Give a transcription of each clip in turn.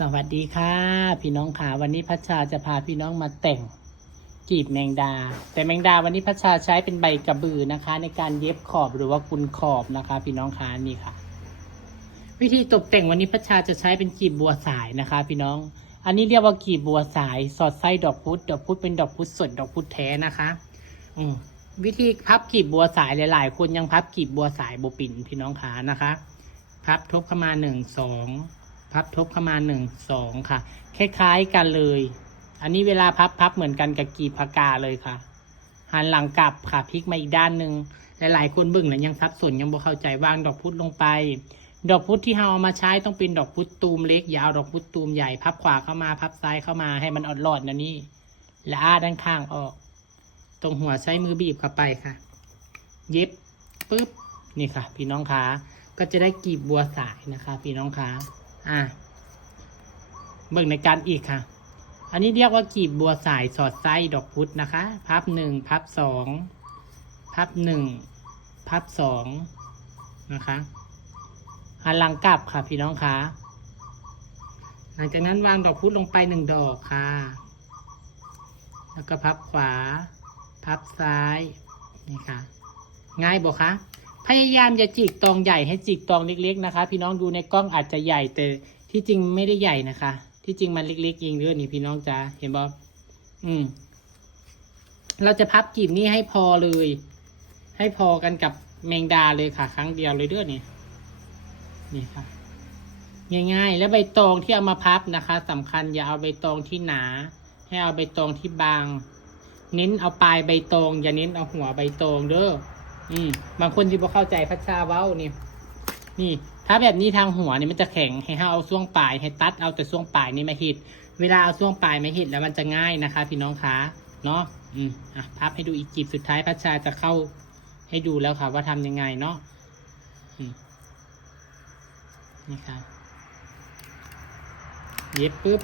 สวัสดีค่ะพี่น้องค่ะวันนี้พัชชาจะพาพี่น้องมาแต่งกีบแมงดาแต่แมงดาวันนี้พัชชาใช้เป็นใบกระบือนะคะ ในการเย็บขอบหรือว่ากุนขอบนะคะพี่น้องค่ะนี่ค่ะวิธีตกแต่งวันนี้พัชชาจะใช้เป็นกีบบัวสายนะคะพี่น้องอันนี้เรียกว่ากีบบัวสายสอดไส้ดอกพุธเป็นดอกพุธสดดอกพุธแท้นะคะวิธีพับกีบบัวสายหลายๆคนยังพับกีบบัวสายโบปิ่นพี่น้องขานะคะพับทบเข้ามา1 2พับทบเข้ามา1 2ค่ะคล้ายๆกันเลยอันนี้เวลาพับเหมือนกันกับกีบผักกาเลยค่ะหันหลังกลับค่ะพลิกมาอีกด้านหนึ่งหลายๆคนเบิ่งแล้วยังสับสนยังบ่เข้าใจวางดอกพุธลงไปดอกพุธที่เราเอามาใช้ต้องเป็นดอกพุธตูมเล็กอย่าเอาดอกพุธตูมใหญ่พับขวาเข้ามาพับซ้ายเข้ามาให้มันอดรอดนะนี่และด้านข้างออกตรงหัวใช้มือบีบเข้าไปค่ะเย็บปึ๊บนี่ค่ะพี่น้องขาก็จะได้กีบบัวสายนะคะพี่น้องขาเบิ่งในการอีกค่ะอันนี้เรียกว่ากีบบัวสายสอดไส้ดอกพุธนะคะพับ1พับ2พับ1พับ2นะคะหันหลังกลับค่ะพี่น้องคะหลังจากนั้นวางดอกพุธลงไป1 ดอกค่ะแล้วก็พับขวาพับซ้ายนี่ค่ะง่ายบอกคะพยายามอย่าจิกตองใหญ่ให้จิกตองเล็กๆนะคะพี่น้องดูในกล้องอาจจะใหญ่แต่ที่จริงไม่ได้ใหญ่นะคะที่จริงมันเล็กๆเองเด้อนี่พี่น้องจ๋าเห็นบอกเราจะพับกีบนี้ให้พอเลยให้พอกันกับแมงดาเลยค่ะครั้งเดียวเลยเด้อนี่ค่ะง่ายๆแล้วใบตองที่เอามาพับนะคะสำคัญอย่าเอาใบตองที่หนาให้เอาใบตองที่บางเน้นเอาปลายใบตองอย่าเน้นเอาหัวใบตองเด้อบางคนที่บ่เข้าใจพัชชาเว้านี่ถ้าแบบนี้ทางหัวนี่มันจะแข็งให้เอาช่วงปลายให้ตัดเอาแต่ช่วงปลายนี่มาหิดเวลาเอาช่วงปลายมาหิดแล้วมันจะง่ายนะคะพี่น้องคะเนาะพับให้ดูอีกกีบสุดท้ายพัชชาจะเข้าให้ดูแล้วค่ะว่าทำยังไงเนาะนี่ค่ะเย็บปุ๊บ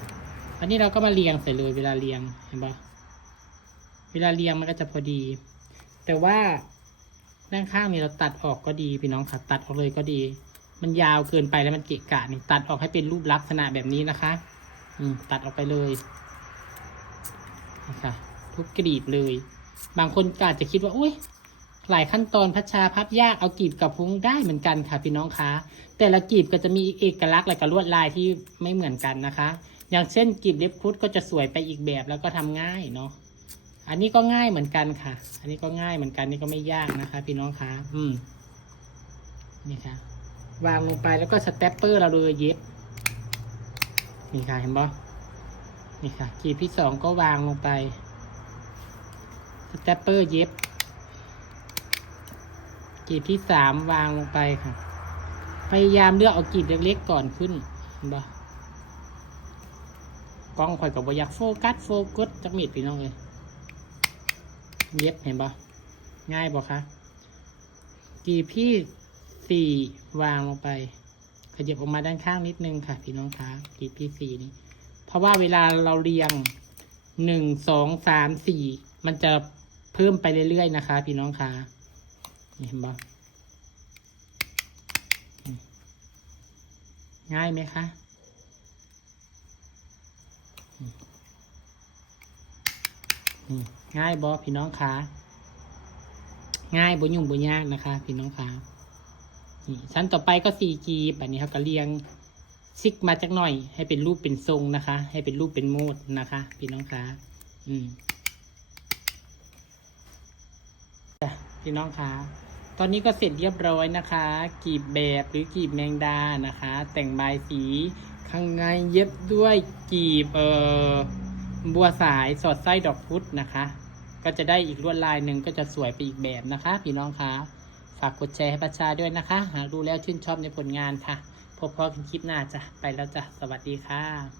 อันนี้เราก็มาเรียงใส่เลยเวลาเรียงเห็นปะเวลาเรียงมันก็จะพอดีแต่ว่าด้านข้างนี่เราตัดออกก็ดีพี่น้องค่ะตัดออกเลยก็ดีมันยาวเกินไปแล้วมันเกะกะนี่ตัดออกให้เป็นรูปลักษณะแบบนี้นะคะตัดออกไปเลยนะคะทุกกรีบเลยบางคนอาจจะคิดว่าอุ้ยหลายขั้นตอนพัชชาพับยากเอากรีบกับพุงได้เหมือนกันค่ะพี่น้องคะแต่ละกรีบก็จะมีเอกลักษณ์และกับลวดลายที่ไม่เหมือนกันนะคะอย่างเช่นกรีบเล็บครุฑก็จะสวยไปอีกแบบแล้วก็ทำง่ายเนาะอันนี้ก็ง่ายเหมือนกันค่ะอันนี้ก็ง่ายเหมือนกันนี่ก็ไม่ยากนะคะพี่น้องคะนี่ค่ะวางลงไปแล้วก็สเตปเปอร์เราเลยเย็บนี่ค่ะเห็นบ่นี่ค่ะกีบที่2ก็วางลงไปสเตปเปอร์เย็บกีบที่3วางลงไปค่ะพยายามเลือกเอากีบเล็กๆก่อนขึ้นเห็นบ่กล้องข่อยกับบ่อยากโฟกัสจักมีดพี่น้องเลยเย็บเห็นบ่ง่ายบ่คะกีบที่4วางลงไปขยับออกมาด้านข้างนิดนึงค่ะพี่น้องคะกีบที่4นี้เพราะว่าเวลาเราเรียง1 2 3 4มันจะเพิ่มไปเรื่อยๆนะคะพี่น้องคะเห็นบ่ง่ายไหมคะง่ายบอพี่น้องคะง่ายบ่ยุ่งบ่ยากนะคะพี่น้องคะชั้นต่อไปก็4กีบแบบนี้ครับก็เรียงซิกมาจักหน่อยให้เป็นรูปเป็นทรงนะคะให้เป็นรูปเป็นโมดนะคะพี่น้องคะพี่น้องคะตอนนี้ก็เสร็จเรียบร้อยนะคะกีบแบบหรือกีบแมงดานะคะแต่งใบสีข้างในเย็บด้วยกีบบัวสายสอดไส้ดอกพุธนะคะก็จะได้อีกลวดลายหนึ่งก็จะสวยไปอีกแบบนะคะพี่น้องคะฝากกดแชร์ให้ประชาด้วยนะคะหากดูแล้วชื่นชอบในผลงานค่ะพบกันคลิปหน้าจ้ะไปแล้วจ้ะสวัสดีค่ะ